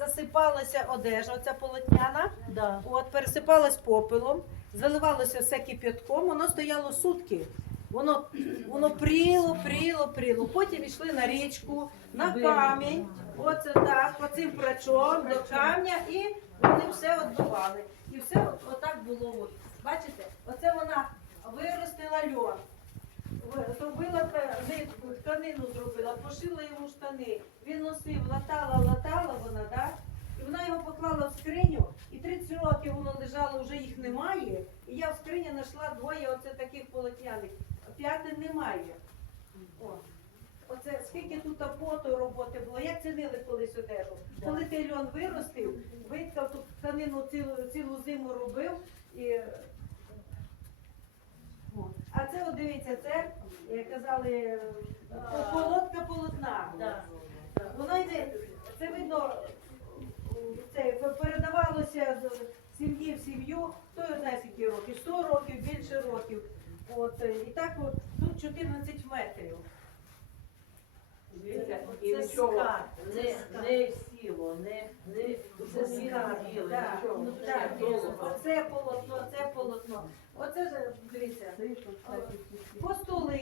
засипалася одежа, оця полотняна, Да. от, пересипалась попелом, заливалося все кип'ятком, воно стояло сутки. Воно, воно пріло, пріло, пріло. Потім йшли на річку, на камінь, оце так, по цим прачом до камня, і вони все відбивали. І все отак було. От. Бачите, оце вона виростила льон. Зробила тканину зробила, пошила йому штани. Він носив, латала, латала вона, да? І вона його поклала в скриню, і 30 років воно лежало, вже їх немає. І я в скрині знайшла двоє оце таких полотняних. П'яти немає. О. Оце скільки тут поту роботи було, як цінили колись одежу. Коли ти льон виростив, виткав ту тканину цілу, цілу зиму робив і А це, от дивіться, це як казали, полотка полотна. Да. Воно йде, це видно, це передавалося з сім'ї в сім'ю, хто його знає скільки років, 100 років, більше років. От, е, і так от, тут 14 метрів. Це і нічого скарб, це не, скарб. не сіло, не, не Це так, ну, так, золото. Оце полотно, це полотно. Оце ж, дивіться, по столи.